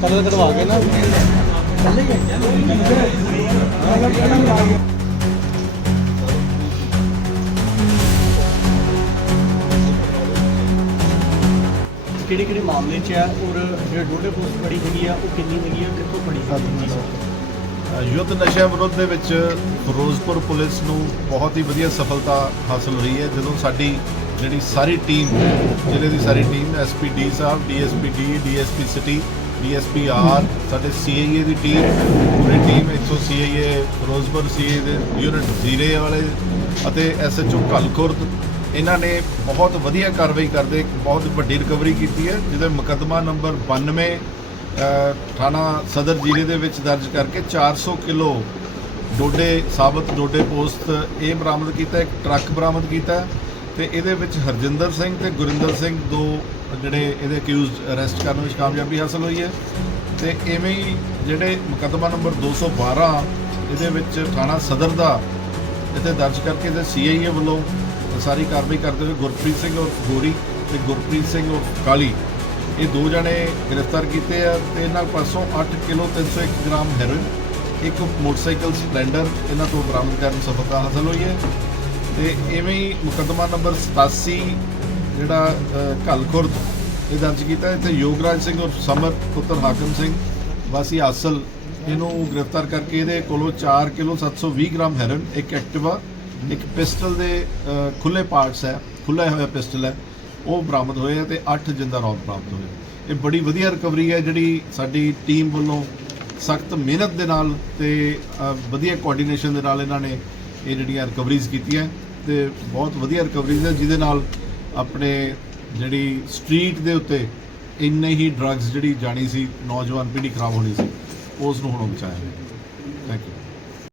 Colour ਕਰਵਾ ਕੇ ਨਾ ਕਿਹੜੇ ਕਿਹੜੇ ਮਾਮਲੇ 'ਚ ਹੈ ਔਰ ਜਿਹੜੇ ਡੋਡੇ ਪੋਸਟ ਫੜੀ ਹੈਗੀ ਆ, ਉਹ ਕਿੰਨੀ ਹੈਗੀ ਆ, ਕਿੱਥੋਂ ਫੜੀ ਹੈਗੀ ਆ? ਯੁੱਧ ਨਸ਼ਿਆਂ ਵਿਰੁੱਧ ਦੇ ਵਿੱਚ ਫਿਰੋਜ਼ਪੁਰ ਪੁਲਿਸ ਨੂੰ ਬਹੁਤ ਹੀ ਵਧੀਆ ਸਫਲਤਾ ਹਾਸਲ ਹੋਈ ਹੈ। ਜਦੋਂ ਸਾਡੀ ਜਿਹੜੀ ਸਾਰੀ ਟੀਮ, ਜ਼ਿਲ੍ਹੇ ਦੀ ਸਾਰੀ ਟੀਮ ਐਸਪੀ ਡੀ ਸਾਹਿਬ DSP D DSP city DSP R, ਸਾਡੇ ਸੀਆਈਏ ਦੀ ਟੀਮ, ਪੂਰੀ ਟੀਮ ਇੱਥੋਂ ਸੀਆਈਏ ਫਿਰੋਜ਼ਪੁਰ ਸੀਆਈਏ ਦੇ ਯੂਨਿਟ ਜ਼ੀਰੇ ਵਾਲੇ ਅਤੇ ਐਸਐਚਓ ਕਲਖੁਰਦ ਇਹਨਾਂ ਨੇ ਬਹੁਤ ਵਧੀਆ ਕਾਰਵਾਈ ਕਰਦੇ, ਇੱਕ ਬਹੁਤ ਵੱਡੀ ਰਿਕਵਰੀ ਕੀਤੀ ਹੈ, ਜਿਹਦੇ ਮੁਕੱਦਮਾ ਨੰਬਰ 92 ਥਾਣਾ ਸਦਰ ਜ਼ਿਲ੍ਹੇ ਦੇ ਵਿੱਚ ਦਰਜ ਕਰਕੇ 400 ਕਿਲੋ ਡੋਡੇ, ਸਾਬਤ ਡੋਡੇ ਪੋਸਟ ਇਹ ਬਰਾਮਦ ਕੀਤਾ, ਇੱਕ ਟਰੱਕ ਬਰਾਮਦ ਕੀਤਾ ਤੇ ਇਹਦੇ ਵਿੱਚ ਹਰਜਿੰਦਰ ਸਿੰਘ ਤੇ ਗੁਰਿੰਦਰ ਸਿੰਘ ਦੋ ਜਿਹੜੇ ਇਹਦੇ ਅਕਿਊਜ਼ਡ ਅਰੈਸਟ ਕਰਨ ਵਿੱਚ ਕਾਮਯਾਬੀ ਹਾਸਲ ਹੋਈ ਹੈ ਤੇ ਐਵੇਂ ਹੀ ਜਿਹੜੇ ਮੁਕੱਦਮਾ ਨੰਬਰ 212 ਇਹਦੇ ਵਿੱਚ ਥਾਣਾ ਸਦਰ ਦਾ ਇੱਥੇ ਦਰਜ ਕਰਕੇ ਇਹਦੇ ਸੀਆਈਏ ਵੱਲੋਂ ਸਾਰੀ ਕਾਰਵਾਈ ਕਰਦੇ ਹੋਏ ਗੁਰਪ੍ਰੀਤ ਸਿੰਘ ਔਰ ਗੋਰੀ ਤੇ ਗੁਰਪ੍ਰੀਤ ਸਿੰਘ ਔਰ ਕਾਲੀ ਇਹ ਦੋ ਜਣੇ ਗ੍ਰਿਫਤਾਰ ਕੀਤੇ ਆ ਤੇ ਇਹਨਾਂ ਪਾਸੋਂ 8 ਕਿਲੋ 301 ਗ੍ਰਾਮ ਹੈਰੋਇਨ ਇੱਕ ਮੋਟਰਸਾਈਕਲ ਸਪਲੈਂਡਰ ਇਹਨਾਂ ਤੋਂ ਬਰਾਮਦ ਕਰਨ ਸਫਲਤਾ ਹਾਸਲ ਹੋਈ ਹੈ। ਤੇ ਇਵੇਂ ਹੀ ਮੁਕੱਦਮਾ ਨੰਬਰ 87 ਜਿਹੜਾ ਅ, ਘੱਲਖੁਰਦ ਇਹ ਦਰਜ ਕੀਤਾ ਇੱਥੇ ਯੋਗਰਾਜ ਸਿੰਘ ਔਰ ਸਮਰ ਪੁੱਤਰ ਹਾਕਮ ਸਿੰਘ ਵਾਸੀ ਆਸਲ ਇਹਨੂੰ ਗ੍ਰਿਫਤਾਰ ਕਰਕੇ ਇਹਦੇ ਕੋਲੋਂ 4 ਕਿਲੋ 720 ਗ੍ਰਾਮ ਹੈਰੋਇਨ ਇੱਕ ਐਕਟਿਵਾ ਇੱਕ ਪਿਸਟਲ ਦੇ ਅ, ਖੁੱਲੇ ਪਾਰਟਸ ਹੈ ਖੁੱਲਾ ਹੋਇਆ ਪਿਸਟਲ ਹੈ। ਉਹ ਬਰਾਮਦ ਹੋਏ ਆ ਤੇ 8 ਜਿੰਦਾ ਰੌਂਦ ਪ੍ਰਾਪਤ ਹੋਏ ਇਹ ਬੜੀ ਵਧੀਆ ਰਿਕਵਰੀ ਹੈ ਜਿਹੜੀ ਸਾਡੀ ਟੀਮ ਵੱਲੋਂ ਸਖਤ ਮਿਹਨਤ ਦੇ ਨਾਲ ਤੇ ਵਧੀਆ ਕੋਆਰਡੀਨੇਸ਼ਨ ਦੇ ਨਾਲ ਇਹਨਾਂ ਨੇ ਇਹ ਜਿਹੜੀਆਂ ਰਿਕਵਰੀਜ਼ ਕੀਤੀਆਂ ਤੇ ਬਹੁਤ ਵਧੀਆ ਰਿਕਵਰੀਜ਼ ਹੈ, ਜਿਹਦੇ ਨਾਲ ਆਪਣੇ ਜਿਹੜੀ ਸਟਰੀਟ ਦੇ ਉੱਤੇ ਇੰਨੇ ਹੀ ਡਰੱਗਸ ਜਿਹੜੀ ਜਾਣੀ ਸੀ, ਨੌਜਵਾਨ ਪੀੜ੍ਹੀ ਖਰਾਬ ਹੋਣੀ ਸੀ, ਉਸ ਨੂੰ ਹੁਣ ਬਚਾਇਆ ਥੈਂਕ ਯੂ